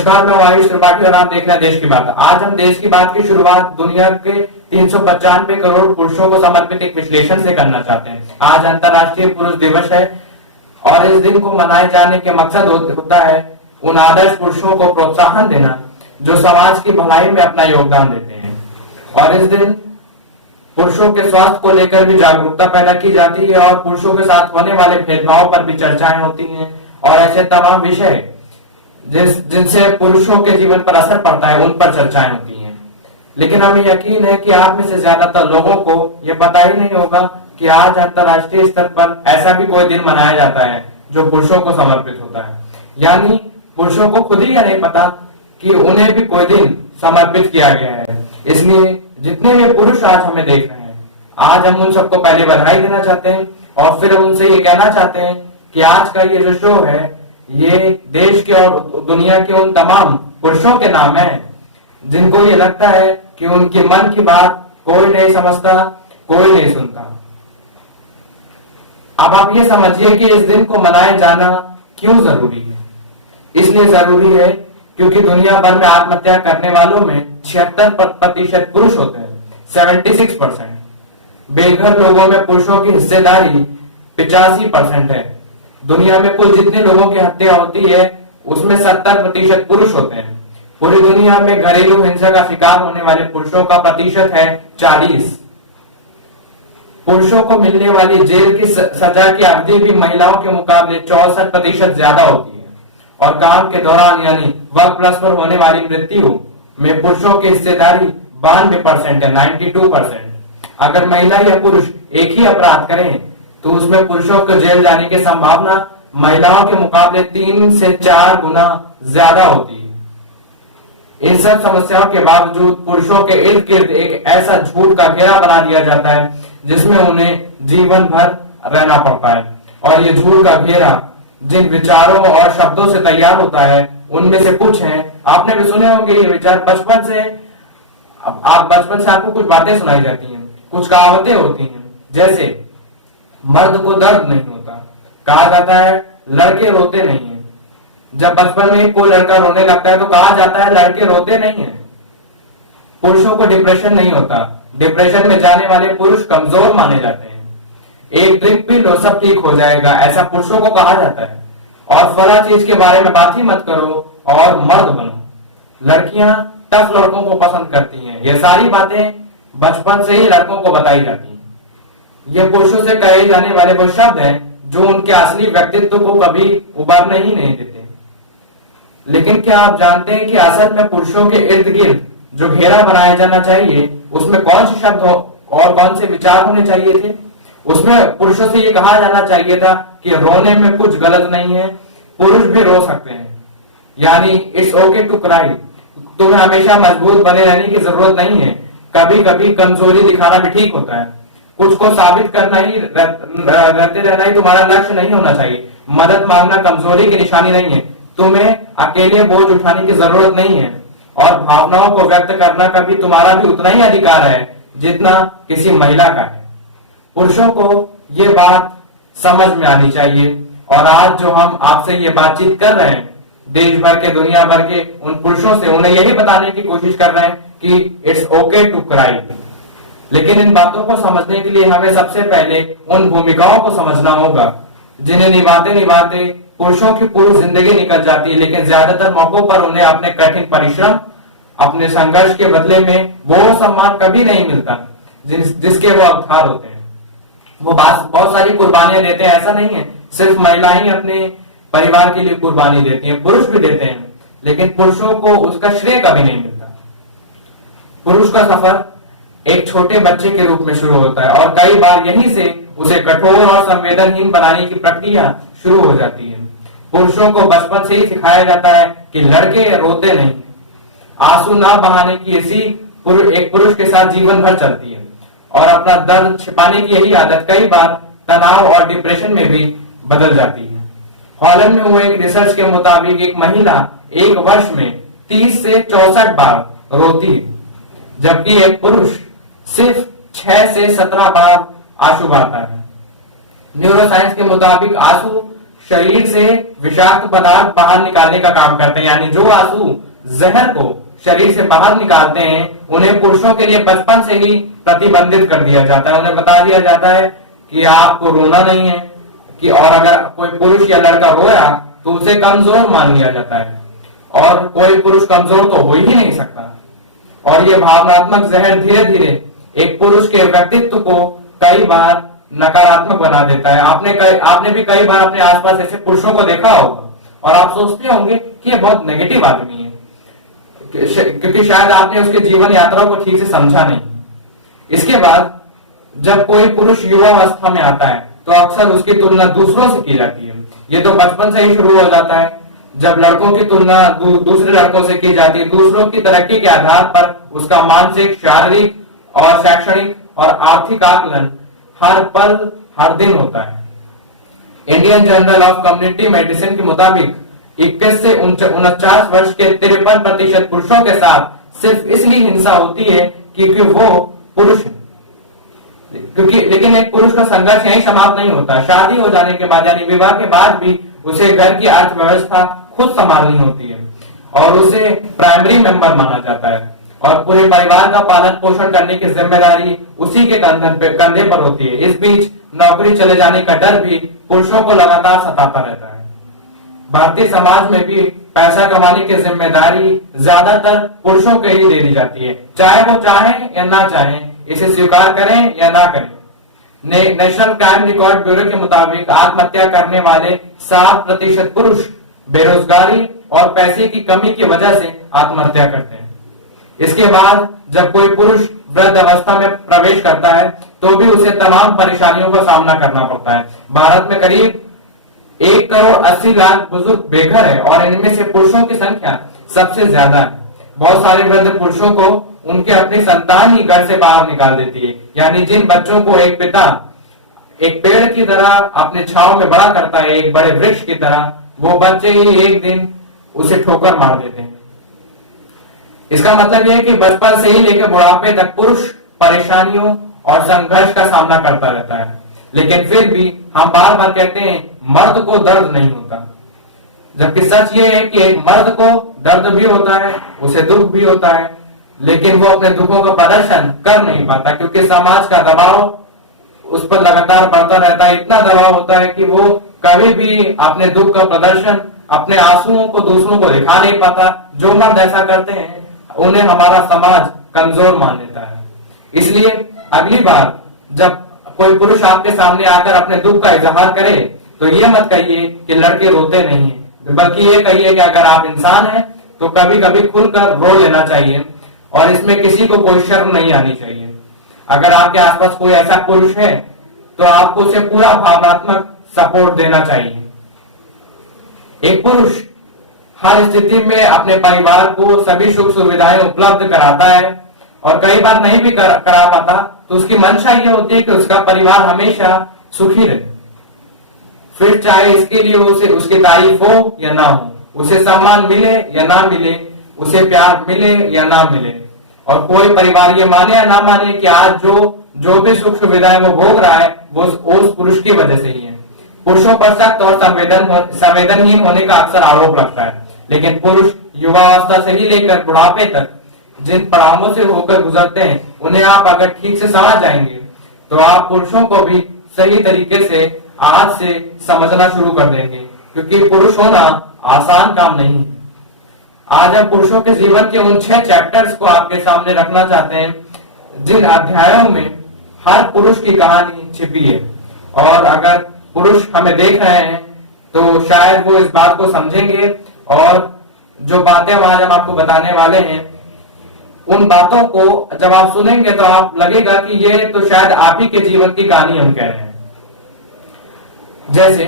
नमस्कार, मैं आयुष त्रिपाठी और आप देख रहे हैं देश की बात। आज हम देश की बात की शुरुआत दुनिया के 395 करोड़ पुरुषों को समर्पित एक विश्लेषण से करना चाहते हैं। आज अंतर्राष्ट्रीय पुरुष दिवस है और इस दिन को मनाए जाने के मकसद होता है उन आदर्श पुरुषों को प्रोत्साहन देना जो समाज की भलाई में अपना योगदान देते हैं। और इस दिन पुरुषों के स्वास्थ्य को लेकर भी जागरूकता पैदा की जाती है और पुरुषों के साथ होने वाले भेदभाव पर भी चर्चाएं होती हैं और ऐसे तमाम विषय जिनसे पुरुषों के जीवन पर असर पड़ता है उन पर चर्चाएं होती हैं। लेकिन हमें यकीन है कि आप में से ज्यादातर लोगों को यह पता ही नहीं होगा कि आज अंतर्राष्ट्रीय स्तर पर ऐसा भी कोई दिन मनाया जाता है जो पुरुषों को समर्पित होता है। यानी पुरुषों को खुद ही यह नहीं पता कि उन्हें भी कोई दिन समर्पित किया गया है। इसलिए जितने भी पुरुष आज हमें देख रहे हैं, आज हम उन सबको पहले बधाई देना चाहते हैं और फिर उनसे ये कहना चाहते हैं कि आज का ये जो शो है ये देश के और दुनिया के उन तमाम पुरुषों के नाम है जिनको ये लगता है कि उनके मन की बात कोई नहीं समझता, कोई नहीं सुनता। अब आप ये समझिए कि इस दिन को मनाए जाना क्यों जरूरी है। इसलिए जरूरी है क्योंकि दुनिया भर में आत्महत्या करने वालों में 76% पुरुष होते हैं, 76%। बेघर लोगों में पुरुषों की हिस्सेदारी 85% है। दुनिया में कुल जितने लोगों की हत्या होती है उसमें 70% पुरुष होते हैं। पूरी दुनिया में घरेलू हिंसा का शिकार होने वाले पुरुषों का प्रतिशत है 40। पुरुषों को मिलने वाली जेल की सजा की अवधि भी महिलाओं के मुकाबले 64% ज्यादा होती है और काम के दौरान यानी वर्क प्लस पर होने वाली मृत्यु में पुरुषों की हिस्सेदारी 92% है, 92%। अगर महिला या पुरुष एक ही अपराध करें तो उसमें पुरुषों को जेल जाने की संभावना महिलाओं के मुकाबले 3 से 4 गुना ज्यादा होती है। इन सब समस्याओं के बावजूद पुरुषों के इर्द गिर्द एक ऐसा झूठ का घेरा बना दिया जाता है जिसमें उन्हें जीवन भर रहना पड़ता है। और ये झूठ का घेरा जिन विचारों और शब्दों से तैयार होता है उनमें से कुछ हैं, आपने भी सुने होंगे ये विचार बचपन से। आपको कुछ बातें सुनाई जाती हैं, कुछ कहावतें होती हैं, जैसे मर्द को दर्द नहीं होता, कहा जाता है लड़के रोते नहीं हैं। जब बचपन में कोई लड़का रोने लगता है तो कहा जाता है लड़के रोते नहीं हैं। पुरुषों को डिप्रेशन नहीं होता, डिप्रेशन में जाने वाले पुरुष कमजोर माने जाते हैं। एक ड्रिंक पी लो सब ठीक हो जाएगा, ऐसा पुरुषों को कहा जाता है। और फला चीज के बारे में बात ही मत करो और मर्द बनो। लड़कियां टफ लड़कों को पसंद करती हैं। ये सारी बातें बचपन से ही लड़कों को बताई जाती हैं। ये पुरुषों से कहे जाने वाले वो शब्द हैं जो उनके असली व्यक्तित्व को कभी उभरने ही नहीं देते। लेकिन क्या आप जानते हैं कि असल में पुरुषों के इर्द गिर्द जो घेरा बनाया जाना चाहिए उसमें कौन से शब्द और कौन से विचार होने चाहिए थे? उसमें पुरुषों से ये कहा जाना चाहिए था कि रोने में कुछ गलत नहीं है, पुरुष भी रो सकते हैं। यानी इट्स ओके टू क्राई। तुम्हें हमेशा मजबूत बने रहने की जरूरत नहीं है, कभी कभी कमजोरी दिखाना भी ठीक होता है। कुछ को साबित करना ही रहते रहना ही तुम्हारा लक्ष्य नहीं होना चाहिए। मदद मांगना कमजोरी की निशानी नहीं है। तुम्हें अकेले बोझ उठाने की जरूरत नहीं है और भावनाओं को व्यक्त करना का भी तुम्हारा भी उतना ही अधिकार है जितना किसी महिला का है। पुरुषों को ये बात समझ में आनी चाहिए और आज जो हम आपसे ये बातचीत कर रहे हैं देश भर के दुनिया भर के उन पुरुषों से उन्हें यही बताने की कोशिश कर रहे हैं कि इट्स ओके टू क्राई। लेकिन इन बातों को समझने के लिए हमें सबसे पहले उन भूमिकाओं को समझना होगा जिन्हें निभाते निभाते पुरुषों की पूरी जिंदगी निकल जाती है, लेकिन ज्यादातर मौकों पर उन्हें अपने कठिन परिश्रम, अपने संघर्ष के बदले में वो सम्मान कभी नहीं मिलता जिसके वो हकदार होते हैं। वो बहुत सारी कुर्बानियां देते हैं, ऐसा नहीं है सिर्फ महिलाएं ही अपने परिवार के लिए कुर्बानी देती हैं, पुरुष भी देते हैं, लेकिन पुरुषों को उसका श्रेय कभी नहीं मिलता। पुरुष का सफर एक छोटे बच्चे के रूप में शुरू होता है और कई बार यहीं से उसे कठोर और संवेदनहीन बनाने की प्रक्रिया शुरू हो जाती है। पुरुषों को बचपन से ही सिखाया जाता है कि लड़के रोते नहीं, आंसू ना बहाने की ऐसी एक पुरुष के साथ जीवन भर चलती है और अपना दर्द छिपाने की यही आदत कई बार तनाव और डिप्रेशन में भी बदल जाती है। हॉलैंड में हुए एक रिसर्च के मुताबिक एक महिला एक वर्ष में 30 से 64 बार रोती है, जबकि एक पुरुष सिर्फ 6 से 17 बार आंसू बहाता है। न्यूरोसाइंस के मुताबिक आंसू शरीर से विषाक्त पदार्थ बाहर निकालने का काम करते हैं। यानी जो आंसू जहर को शरीर से बाहर निकालते हैं उन्हें पुरुषों के लिए बचपन से ही प्रतिबंधित कर दिया जाता है। उन्हें बता दिया जाता है कि आपको रोना नहीं है, कि और अगर कोई पुरुष या लड़का रोया तो उसे कमजोर मान लिया जाता है, और कोई पुरुष कमजोर तो हो ही नहीं सकता। और ये भावनात्मक जहर धीरे धीरे एक पुरुष के व्यक्तित्व को कई बार नकारात्मक बना देता है। आपने भी कई बार अपने आसपास ऐसे पुरुषों को देखा होगा और आप सोचते होंगे कि ये बहुत नेगेटिव आदमी है, क्योंकि शायद आपने उसके जीवन यात्रा को ठीक से समझा नहीं। इसके बाद जब कोई पुरुष युवा अवस्था में आता है तो अक्सर उसकी तुलना दूसरों से की जाती है। ये तो बचपन से ही शुरू हो जाता है, जब लड़कों की तुलना दूसरे लड़कों से की जाती है। दूसरों की तरक्की के आधार पर उसका मानसिक, शारीरिक और शैक्षणिक और आर्थिक आकलन हर पल हर दिन होता है। Indian journal of community medicine के मुताबिक 21 से 49 वर्ष के 53% पुरुषों के साथ सिर्फ इसलिए हिंसा होती है क्योंकि वो पुरुष है। लेकिन एक पुरुष का संघर्ष यहीं समाप्त नहीं होता। शादी हो जाने के बाद यानी विवाह के बाद भी उसे घर की अर्थव्यवस्था खुद संभालनी होती है और उसे प्राइमरी मेंबर माना जाता है, और पूरे परिवार का पालन पोषण करने की जिम्मेदारी उसी के कंधे पर होती है। इस बीच नौकरी चले जाने का डर भी पुरुषों को लगातार सताता रहता है। भारतीय समाज में भी पैसा कमाने की जिम्मेदारी ज्यादातर पुरुषों के ही दे दी जाती है, चाहे वो चाहें या ना चाहें, इसे स्वीकार करें या ना करें। नेशनल क्राइम रिकॉर्ड ब्यूरो के मुताबिक आत्महत्या करने वाले 60% पुरुष बेरोजगारी और पैसे की कमी की वजह से आत्महत्या करते हैं। इसके बाद जब कोई पुरुष वृद्ध अवस्था में प्रवेश करता है तो भी उसे तमाम परेशानियों का सामना करना पड़ता है। भारत में करीब 1,80,00,000 बुजुर्ग बेघर है और इनमें से पुरुषों की संख्या सबसे ज्यादा है। बहुत सारे वृद्ध पुरुषों को उनके अपनी संतान ही घर से बाहर निकाल देती है। यानी जिन बच्चों को एक पिता एक पेड़ की तरह अपने छांव में बड़ा करता है, एक बड़े वृक्ष की तरह, वो बच्चे ही एक दिन उसे ठोकर मार देते हैं। इसका मतलब यह है कि बचपन से ही लेकर बुढ़ापे तक पुरुष परेशानियों और संघर्ष का सामना करता रहता है। लेकिन फिर भी हम बार बार कहते हैं मर्द को दर्द नहीं होता, जबकि सच ये है कि एक मर्द को दर्द भी होता है, उसे दुख भी होता है, लेकिन वो अपने दुखों का प्रदर्शन कर नहीं पाता क्योंकि समाज का दबाव उस पर लगातार बढ़ता रहता है। इतना दबाव होता है कि वो कभी भी अपने दुख का प्रदर्शन, अपने आंसुओं को दूसरों को दिखा नहीं पाता। जो मर्द ऐसा करते हैं उन्हें हमारा समाज कमजोर मान लेता है। इसलिए अगली बार जब कोई पुरुष आपके सामने आकर अपने दुख का इजहार करे तो ये मत कहिए कि लड़के रोते नहीं है, बल्कि ये कहिए कि अगर आप इंसान हैं तो कभी कभी खुलकर रो लेना चाहिए और इसमें किसी को कोई शर्म नहीं आनी चाहिए। अगर आपके आसपास कोई ऐसा पुरुष है तो आपको उसे पूरा भावनात्मक सपोर्ट देना चाहिए। एक पुरुष हर स्थिति में अपने परिवार को सभी सुख सुविधाएं उपलब्ध कराता है और कई बार नहीं भी करा पाता तो उसकी मंशा ये होती है कि उसका परिवार हमेशा सुखी रहे, फिर चाहे इसके लिए उसे उसकी तारीफ हो या ना हो, उसे सम्मान मिले या ना मिले, उसे प्यार मिले या ना मिले। और कोई परिवार ये माने या ना माने कि आज जो भी सुख सुविधाएं वो भोग रहा है वो उस पुरुष की वजह से ही है। पुरुषों पर सख्त और संवेदनहीन होने का अक्सर आरोप लगता है, लेकिन पुरुष युवावस्था से ही लेकर बुढ़ापे तक जिन पड़ावों से होकर गुजरते हैं उन्हें आप अगर ठीक से समझ जाएंगे तो आप पुरुषों को भी सही तरीके से आज से समझना शुरू कर देंगे, क्योंकि पुरुष होना आसान काम नहीं। आज हम पुरुषों के जीवन के उन 6 चैप्टर्स को आपके सामने रखना चाहते हैं जिन अध्यायों में हर पुरुष की कहानी छिपी है, और अगर पुरुष हमें देख रहे हैं तो शायद वो इस बात को समझेंगे और जो बातें आज हम आपको बताने वाले हैं उन बातों को जब आप सुनेंगे तो आप लगेगा कि ये तो शायद आप ही के जीवन की कहानी हम कह रहे हैं। जैसे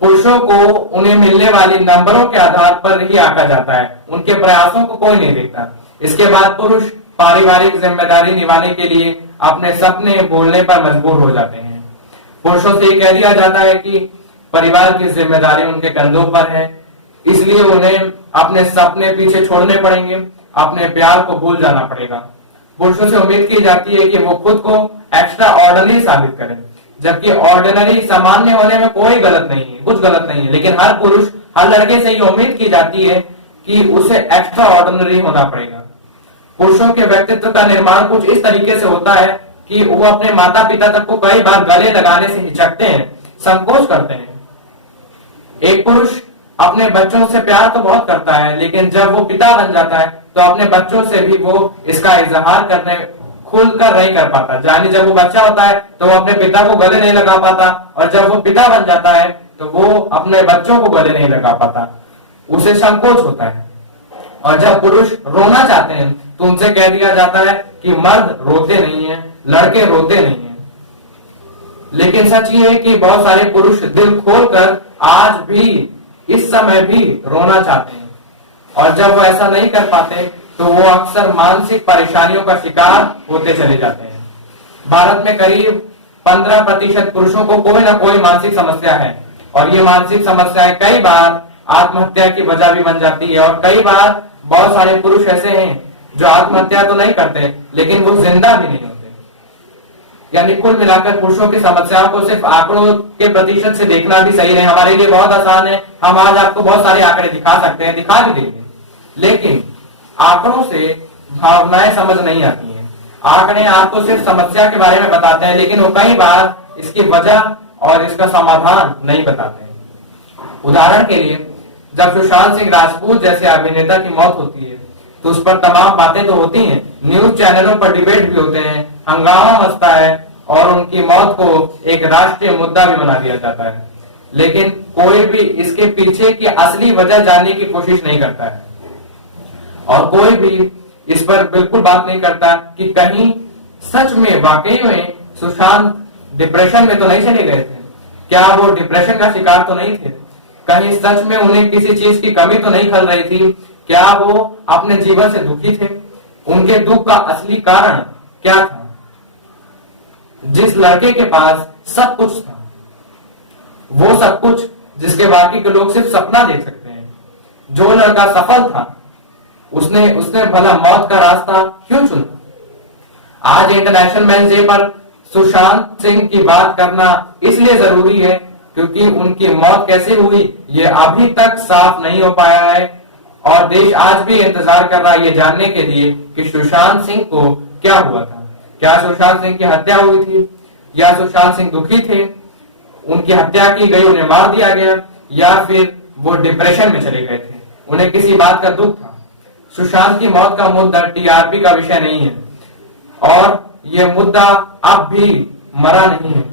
पुरुषों को उन्हें मिलने वाली नंबरों के आधार पर ही आंका जाता है, उनके प्रयासों को कोई नहीं देखता। इसके बाद पुरुष पारिवारिक जिम्मेदारी निभाने के लिए अपने सपने बोलने पर मजबूर हो जाते हैं। पुरुषों से ये कह दिया जाता है कि परिवार की जिम्मेदारी उनके कंधों पर है, इसलिए उन्हें अपने सपने पीछे छोड़ने पड़ेंगे, अपने प्यार को भूल जाना पड़ेगा। पुरुषों से उम्मीद की जाती है कि वो खुद को एक्स्ट्रा ऑर्डिनरी साबित करें, जबकि ऑर्डिनरी सामान्य होने में कोई गलत नहीं है, कुछ गलत नहीं है, लेकिन हर पुरुष, हर लड़के से ये उम्मीद की जाती है कि उसे एक्स्ट्रा ऑर्डिनरी होना पड़ेगा। पुरुषों के व्यक्तित्व का निर्माण कुछ इस तरीके से होता है कि वो अपने माता पिता तक को कई बार गले लगाने से हिचकते हैं, संकोच करते हैं। एक पुरुष अपने बच्चों से प्यार तो बहुत करता है, लेकिन जब वो पिता बन जाता है तो अपने बच्चों से भी वो इसका इजहार करने खुलकर नहीं कर पाता। यानी जब वो बच्चा होता है तो वो अपने पिता को गले नहीं लगा पाता, और जब वो पिता बन जाता है तो वो अपने बच्चों को गले नहीं लगा पाता, उसे संकोच होता है। और जब पुरुष रोना चाहते हैं तो उनसे कह दिया जाता है कि मर्द रोते नहीं है, लड़के रोते नहीं है। लेकिन सच ये है कि बहुत सारे पुरुष दिल खोलकर आज भी, इस समय भी रोना चाहते हैं, और जब वो ऐसा नहीं कर पाते तो वो अक्सर मानसिक परेशानियों का शिकार होते चले जाते हैं। भारत में करीब 15% पुरुषों को कोई ना कोई मानसिक समस्या है, और ये मानसिक समस्याएं कई बार आत्महत्या की वजह भी बन जाती है। और कई बार बहुत सारे पुरुष ऐसे हैं जो आत्महत्या तो नहीं करते, लेकिन वो जिंदा भी नहीं होते। यानी कुल मिलाकर पुरुषों की समस्याओं को सिर्फ आंकड़ों के प्रतिशत से देखना भी सही नहीं। हमारे लिए बहुत आसान है, हम आज आपको बहुत सारे आंकड़े दिखा सकते हैं, दिखा भी देंगे, लेकिन आंकड़ों से भावनाएं समझ नहीं आती हैं। आंकड़े आपको सिर्फ समस्या के बारे में बताते हैं, लेकिन वो कई बार इसकी वजह और इसका समाधान नहीं बताते हैं। उदाहरण के लिए, जब सुशांत सिंह राजपूत जैसे अभिनेता की मौत होती है तो उस पर तमाम बातें तो होती हैं, न्यूज चैनलों पर डिबेट भी होते हैं, हंगामा मचता है, और उनकी मौत को एक राष्ट्रीय मुद्दा भी बना दिया जाता है, लेकिन कोई भी इसके पीछे की असली वजह जानने की कोशिश नहीं करता है। और कोई भी इस पर बिल्कुल बात नहीं करता कि कहीं सच में वाकई में सुशांत डिप्रेशन में तो नहीं चले गए थे, क्या वो डिप्रेशन का शिकार तो नहीं थे, कहीं सच में उन्हें किसी चीज की कमी तो नहीं खल रही थी, क्या वो अपने जीवन से दुखी थे, उनके दुख का असली कारण क्या था। जिस लड़के के पास सब कुछ था, वो सब कुछ जिसके बाकी के लोग सिर्फ सपना देख सकते हैं, जो लड़का सफल था, उसने भला मौत का रास्ता क्यों चुना। आज इंटरनेशनल मेंस डे पर सुशांत सिंह की बात करना इसलिए जरूरी है क्योंकि उनकी मौत कैसे हुई ये अभी तक साफ नहीं हो पाया है, और देश आज भी इंतजार कर रहा है ये जानने के लिए कि सुशांत सिंह को क्या हुआ था। क्या सुशांत सिंह की हत्या हुई थी, या सुशांत सिंह दुखी थे, उनकी हत्या की गई, उन्हें मार दिया गया, या फिर वो डिप्रेशन में चले गए थे, उन्हें किसी बात का दुख था। सुशांत की मौत का मुद्दा टीआरपी का विषय नहीं है, और ये मुद्दा अब भी मरा नहीं है,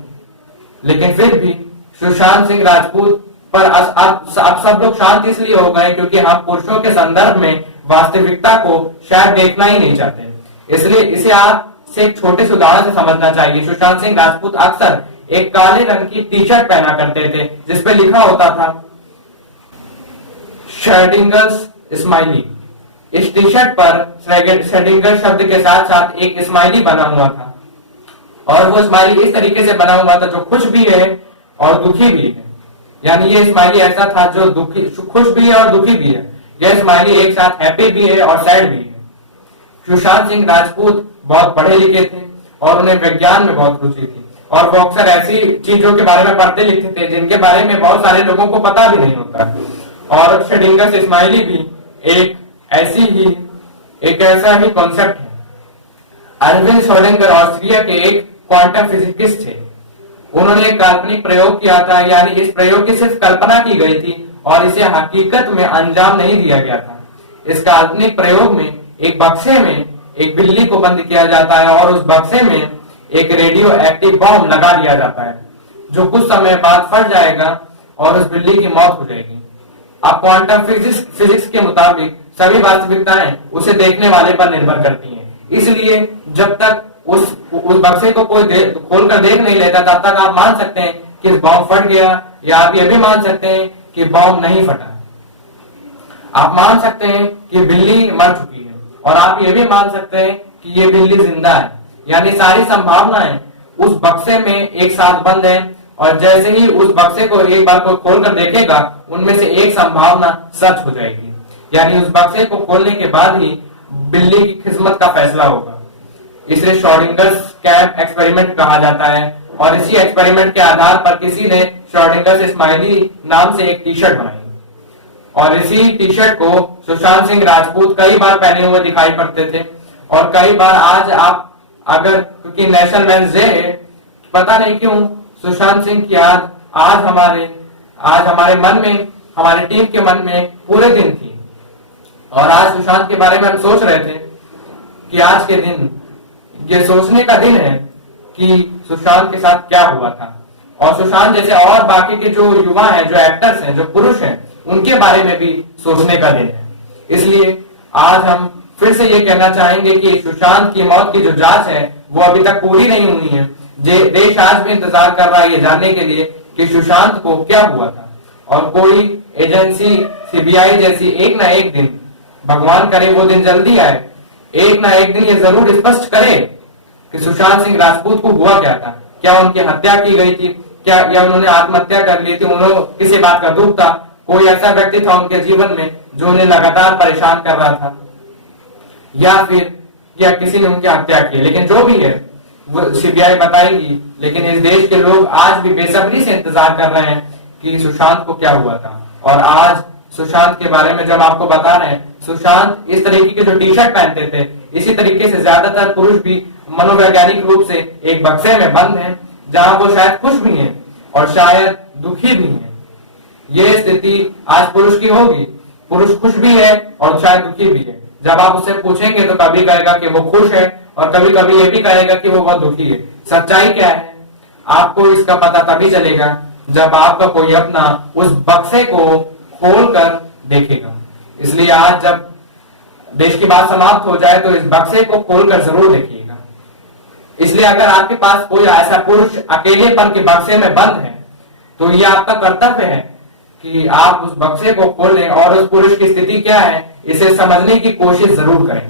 लेकिन फिर भी सुशांत सिंह राजपूत पर अब सब लोग शांत इसलिए हो गए क्योंकि हम पुरुषों के संदर्भ में वास्तविकता को शायद देखना ही नहीं चाहते। इसलिए इसे आप से एक छोटे से उदाहरण से समझना चाहिए। सुशांत सिंह राजपूत अक्सर एक काले रंग की टी शर्ट पहना करते थे जिसपे लिखा होता था श्रेडिंगर्स स्माइली। इस टी शर्ट पर श्रेडिंगर शब्द के साथ साथ एक स्माइली बना हुआ था, और वो स्माइली इस तरीके से बना हुआ था जो खुश भी है और दुखी भी है। यानी ये स्माइली ऐसा था जो दुखी, खुश भी है और दुखी भी है। यह स्माइली एक साथ हैप्पी भी है और सैड भी है। सुशांत सिंह राजपूत बहुत पढ़े लिखे थे और उन्हें विज्ञान में बहुत रुचि थी, और वो अक्सर ऐसी चीजों के बारे में पढ़ते लिखते थे जिनके बारे में बहुत सारे लोगों को पता भी नहीं होता। और श्रेडिंगर स्माइली भी एक ऐसा ही कॉन्सेप्ट है। अरविंद श्रोडिंगर ऑस्ट्रिया के एक क्वांटम फिजिकिस्ट थे। उन्होंने एक काल्पनिक प्रयोग किया था, यानी इस प्रयोग की सिर्फ कल्पना की गई थी और इसे हकीकत में अंजाम नहीं दिया गया था। इस काल्पनिक प्रयोग में एक बक्से में एक बिल्ली को बंद किया जाता है और उस बक्से में एक रेडियो एक्टिव बॉम्ब लगा दिया जाता है जो कुछ समय बाद फट जाएगा और उस बिल्ली की मौत हो जाएगी। अब क्वांटम फिजिक्स के मुताबिक सभी वास्तविकताएं उसे देखने वाले पर निर्भर करती हैं, इसलिए जब तक उस बक्से को कोई खोलकर देख नहीं लेता तब तक आप मान सकते हैं कि बॉम्ब फट गया, या आप ये भी मान सकते हैं कि बॉम्ब नहीं फटा। आप मान सकते हैं कि बिल्ली मर चुकी है, और आप ये भी मान सकते हैं कि ये बिल्ली जिंदा है। यानी सारी संभावनाएं उस बक्से में एक साथ बंद है, और जैसे ही उस बक्से को एक बार कोई खोलकर देखेगा उनमें से एक संभावना सच हो जाएगी। यानी उस बक्से को खोलने के बाद ही बिल्ली की किस्मत का फैसला होगा। इसे श्रोडिंगर कैप एक्सपेरिमेंट कहा जाता है, और इसी एक्सपेरिमेंट के आधार पर किसी ने श्रोडिंगर स्माइली नाम से एक टी शर्ट बनाई और इसी टी शर्ट को सुशांत सिंह राजपूत कई बार पहने हुए दिखाई पड़ते थे। और कई बार आज आप अगर, क्योंकि नेशनल मेंस डे है, पता नहीं क्यों सुशांत सिंह की याद आज हमारे मन में, हमारी टीम के मन में पूरे दिन थी। और आज सुशांत के बारे में हम सोच रहे थे कि आज के दिन ये सोचने का दिन है कि सुशांत के साथ क्या हुआ था और सुशांत जैसे और बाकी के जो युवा हैं, जो एक्टर्स हैं, जो पुरुष हैं, उनके बारे में भी सोचने का दिन है। इसलिए आज हम फिर से ये कहना चाहेंगे कि सुशांत की मौत की जो जांच है वो अभी तक पूरी नहीं हुई है। देश आज भी इंतजार कर रहा है ये जानने के लिए कि सुशांत को क्या हुआ था और कोई एजेंसी सीबीआई जैसी एक ना एक दिन, भगवान करे वो दिन जल्दी आए, एक ना एक दिन ये जरूर स्पष्ट करे कि सुशांत सिंह राजपूत को हुआ क्या था। क्या उनकी हत्या की गई थी, क्या या उन्होंने आत्महत्या कर ली थी, उन्होंने किसी बात का दुख था, कोई ऐसा व्यक्ति था उनके जीवन में जो उन्हें लगातार परेशान कर रहा था, या फिर या किसी ने उनकी हत्या की। लेकिन जो भी है वो सीबीआई बताएगी। लेकिन इस देश के लोग आज भी बेसब्री से इंतजार कर रहे हैं कि सुशांत को क्या हुआ था। और आज सुशांत के बारे में जब आपको बता रहे हैं, सुशांत इस तरीके के जो टी शर्ट पहनते थे, इसी तरीके से ज्यादातर पुरुष भी मनोवैज्ञानिक रूप से एक बक्से में बंद हैं, जहां वो शायद खुश भी हैं और शायद दुखी भी हैं। ये स्थिति आज पुरुष की होगी, पुरुष खुश भी है और शायद दुखी भी है। जब आप उससे पूछेंगे तो कभी कहेगा कि वो खुश है और कभी कभी ये भी कहेगा कि वो बहुत दुखी है। सच्चाई क्या है आपको इसका पता तभी चलेगा जब आपका कोई अपना उस बक्से को खोल कर देखेगा। इसलिए आज जब देश की बात समाप्त हो जाए तो इस बक्से को खोलकर जरूर देखिएगा। इसलिए अगर आपके पास कोई ऐसा पुरुष अकेलेपन के बक्से में बंद है तो ये आपका कर्तव्य है कि आप उस बक्से को खोलें और उस पुरुष की स्थिति क्या है इसे समझने की कोशिश जरूर करें।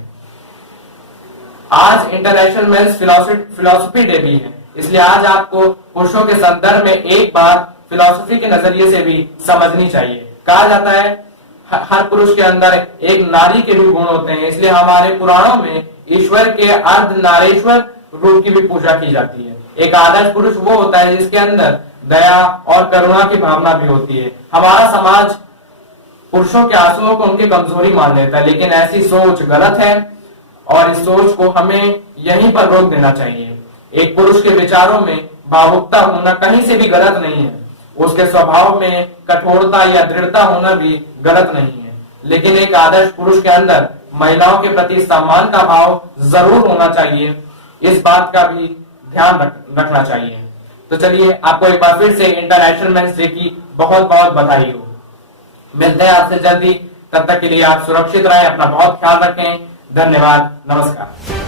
आज इंटरनेशनल मेंस फिलॉसफी डे भी है, इसलिए आज आपको पुरुषों के संदर्भ में एक बार फिलॉसफी के नजरिए से भी समझनी चाहिए। कहा जाता है हर पुरुष के अंदर एक नारी के भी गुण होते हैं, इसलिए हमारे पुराणों में ईश्वर के अर्ध नारेश्वर रूप की भी पूजा की जाती है। एक आदर्श पुरुष वो होता है जिसके अंदर दया और करुणा की भावना भी होती है। हमारा समाज पुरुषों के आंसुओं को उनकी कमजोरी मान लेता है, लेकिन ऐसी सोच गलत है और इस सोच को हमें यहीं पर रोक देना चाहिए। एक पुरुष के विचारों में भावुकता होना कहीं से भी गलत नहीं है, उसके स्वभाव में कठोरता या दृढ़ता होना भी गलत नहीं है, लेकिन एक आदर्श पुरुष के अंदर महिलाओं के प्रति सम्मान का भाव जरूर होना चाहिए। इस बात का भी ध्यान रखना चाहिए। तो चलिए आपको एक बार फिर से इंटरनेशनल मेंस डे की बहुत बहुत बधाई हो। मिलते हैं आपसे जल्दी, तब तक के लिए आप सुरक्षित रहें, अपना बहुत ख्याल रखें। धन्यवाद, नमस्कार।